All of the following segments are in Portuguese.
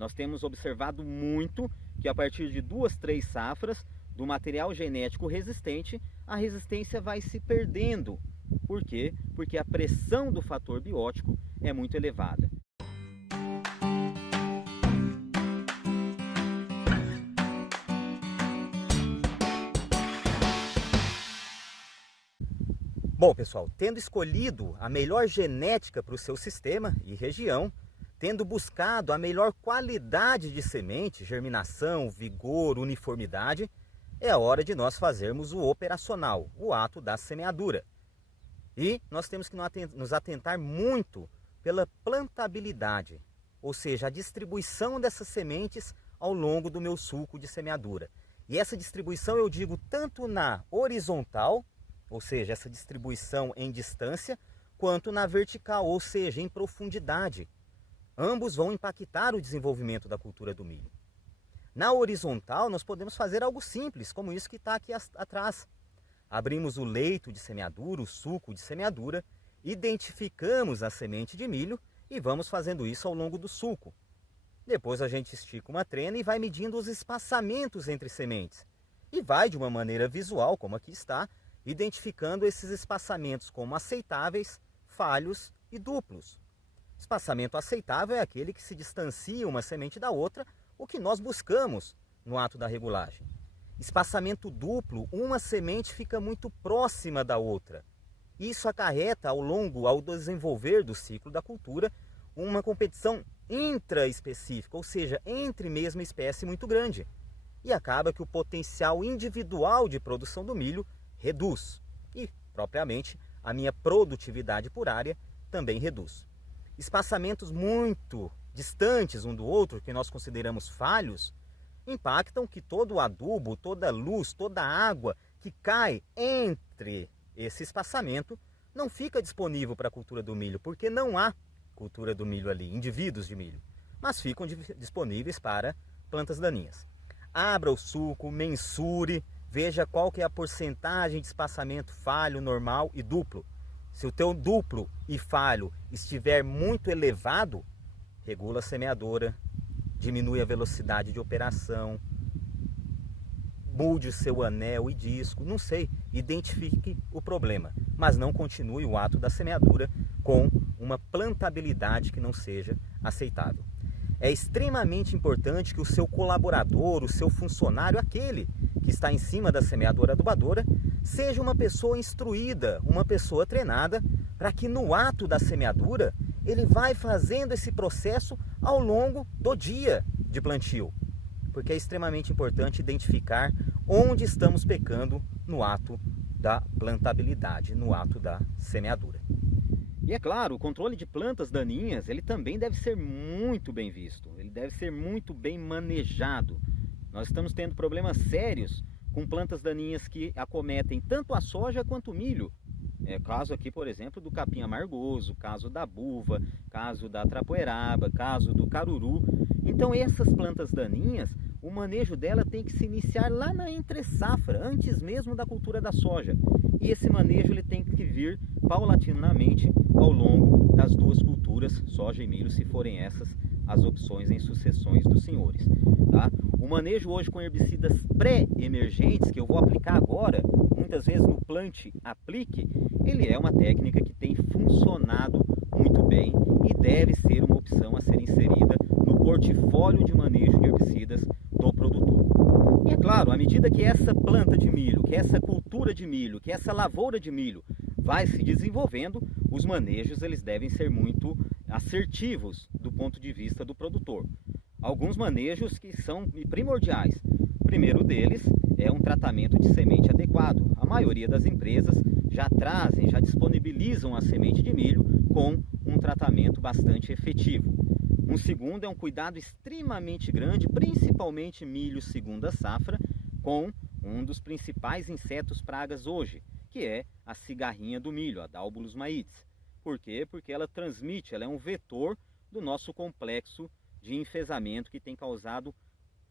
Nós temos observado muito que a partir de 2, 3 safras do material genético resistente, a resistência vai se perdendo. Por quê? Porque a pressão do fator biótico é muito elevada. Bom, pessoal, tendo escolhido a melhor genética para o seu sistema e região, tendo buscado a melhor qualidade de semente, germinação, vigor, uniformidade, é a hora de nós fazermos o operacional, o ato da semeadura. E nós temos que nos atentar muito pela plantabilidade, ou seja, a distribuição dessas sementes ao longo do meu sulco de semeadura. E essa distribuição eu digo tanto na horizontal, ou seja, essa distribuição em distância, quanto na vertical, ou seja, em profundidade. Ambos vão impactar o desenvolvimento da cultura do milho. Na horizontal, nós podemos fazer algo simples, como isso que está aqui atrás. Abrimos o leito de semeadura, o sulco de semeadura, identificamos a semente de milho e vamos fazendo isso ao longo do sulco. Depois a gente estica uma trena e vai medindo os espaçamentos entre sementes. E vai, de uma maneira visual, como aqui está, identificando esses espaçamentos como aceitáveis, falhos e duplos. Espaçamento aceitável é aquele que se distancia uma semente da outra, o que nós buscamos no ato da regulagem. Espaçamento duplo, uma semente fica muito próxima da outra. Isso acarreta ao desenvolver do ciclo da cultura, uma competição intraespecífica, ou seja, entre mesma espécie muito grande. E acaba que o potencial individual de produção do milho reduz e, propriamente, a minha produtividade por área também reduz. Espaçamentos muito distantes um do outro, que nós consideramos falhos, impactam que todo o adubo, toda a luz, toda a água que cai entre esse espaçamento não fica disponível para a cultura do milho, porque não há cultura do milho ali, indivíduos de milho, mas ficam disponíveis para plantas daninhas. Abra o sulco, mensure, veja qual que é a porcentagem de espaçamento falho, normal e duplo. Se o teu duplo e falho estiver muito elevado, regula a semeadora, diminui a velocidade de operação, mude o seu anel e disco, não sei, identifique o problema, mas não continue o ato da semeadura com uma plantabilidade que não seja aceitável. É extremamente importante que o seu colaborador, o seu funcionário, aquele que está em cima da semeadora adubadora, seja uma pessoa instruída, uma pessoa treinada, para que no ato da semeadura ele vai fazendo esse processo ao longo do dia de plantio. Porque é extremamente importante identificar onde estamos pecando no ato da plantabilidade, no ato da semeadura. E é claro, o controle de plantas daninhas, ele também deve ser muito bem visto, ele deve ser muito bem manejado. Nós estamos tendo problemas sérios com plantas daninhas que acometem tanto a soja quanto o milho. Caso aqui, por exemplo, do capim amargoso, caso da buva, caso da trapoeraba, caso do caruru. Então essas plantas daninhas, o manejo dela tem que se iniciar lá na entre-safra, antes mesmo da cultura da soja. E esse manejo ele tem que vir paulatinamente ao longo das duas culturas, soja e milho, se forem essas as opções em sucessões dos senhores. Tá? O manejo hoje com herbicidas pré-emergentes, que eu vou aplicar agora, muitas vezes no plante aplique, ele é uma técnica que tem funcionado muito bem e deve ser uma opção a ser inserida no portfólio de manejo de herbicidas do produtor. E é claro, à medida que essa planta de milho, que essa cultura de milho, que essa lavoura de milho vai se desenvolvendo, os manejos eles devem ser muito assertivos do ponto de vista do produtor. Alguns manejos que são primordiais. O primeiro deles é um tratamento de semente adequado. A maioria das empresas já disponibilizam a semente de milho com um tratamento bastante efetivo. Um segundo é um cuidado extremamente grande, principalmente milho segunda safra, com um dos principais insetos pragas hoje, que é a cigarrinha do milho, a Dalbolus maites. Por quê? Porque ela é um vetor do nosso complexo de enfesamento que tem causado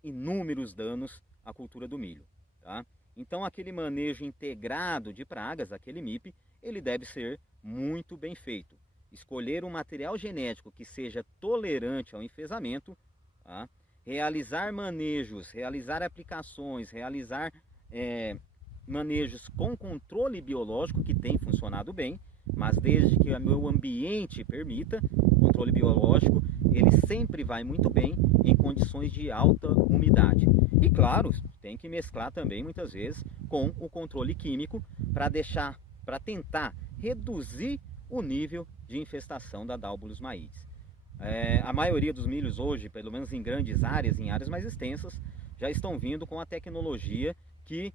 inúmeros danos à cultura do milho. Tá? Então aquele manejo integrado de pragas, aquele MIP, ele deve ser muito bem feito. Escolher um material genético que seja tolerante ao enfesamento, tá? Realizar manejos, realizar aplicações, realizar manejos com controle biológico, que tem funcionado bem, mas desde que o meu ambiente permita, o controle biológico, ele sempre vai muito bem em condições de alta umidade. E claro, tem que mesclar também muitas vezes com o controle químico para tentar reduzir o nível de infestação da Dálbulus maides. A maioria dos milhos hoje, pelo menos em grandes áreas, em áreas mais extensas, já estão vindo com a tecnologia que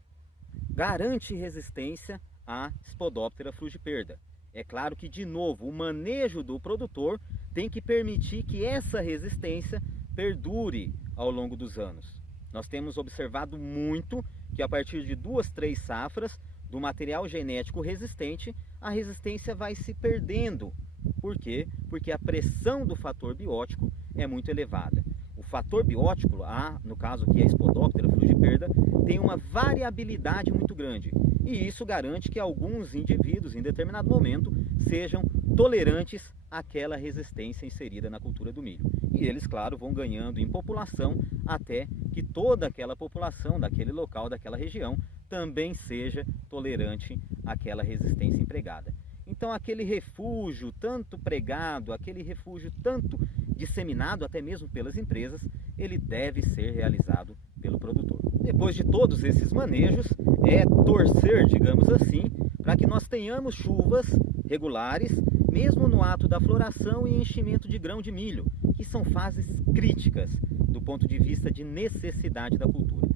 garante resistência à Spodoptera frugiperda. É claro que, de novo, o manejo do produtor tem que permitir que essa resistência perdure ao longo dos anos. Nós temos observado muito que a partir de 2, 3 safras do material genético resistente, a resistência vai se perdendo. Por quê? Porque a pressão do fator biótico é muito elevada. O fator biótico, no caso aqui a Spodoptera frugiperda, tem uma variabilidade muito grande. E isso garante que alguns indivíduos, em determinado momento, sejam tolerantes àquela resistência inserida na cultura do milho. E eles, claro, vão ganhando em população até que toda aquela população daquele local, daquela região, também seja tolerante àquela resistência empregada. Então aquele refúgio tanto pregado, aquele refúgio tanto disseminado até mesmo pelas empresas, ele deve ser realizado pelo produtor. Depois de todos esses manejos, é torcer, digamos assim, para que nós tenhamos chuvas regulares, mesmo no ato da floração e enchimento de grão de milho, que são fases críticas do ponto de vista de necessidade da cultura.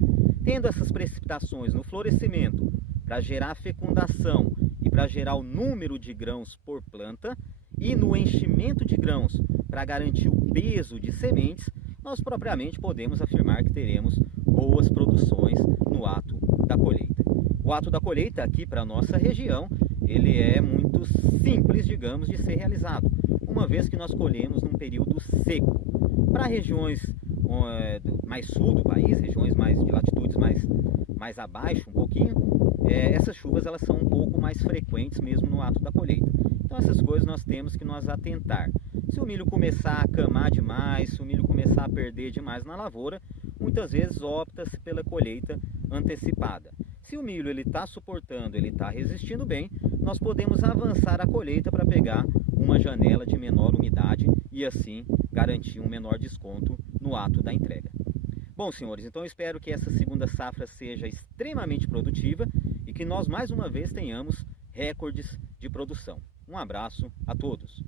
Tendo essas precipitações no florescimento para gerar fecundação e para gerar o número de grãos por planta, e no enchimento de grãos para garantir o peso de sementes, nós propriamente podemos afirmar que teremos boas produções no ato da colheita. O ato da colheita aqui para a nossa região, ele é muito simples, digamos, de ser realizado, uma vez que nós colhemos num período seco. Para regiões mais sul do país, regiões de latitudes mais abaixo um pouquinho, essas chuvas elas são um pouco mais frequentes mesmo no ato da colheita. Então essas coisas nós temos que nos atentar. Se o milho começar a camar demais, se o milho começar a perder demais na lavoura, muitas vezes opta-se pela colheita antecipada. Se o milho está suportando, ele está resistindo bem, nós podemos avançar a colheita para pegar uma janela de menor umidade e assim garantir um menor desconto no ato da entrega. Bom, senhores, então eu espero que essa segunda safra seja extremamente produtiva e que nós mais uma vez tenhamos recordes de produção. Um abraço a todos.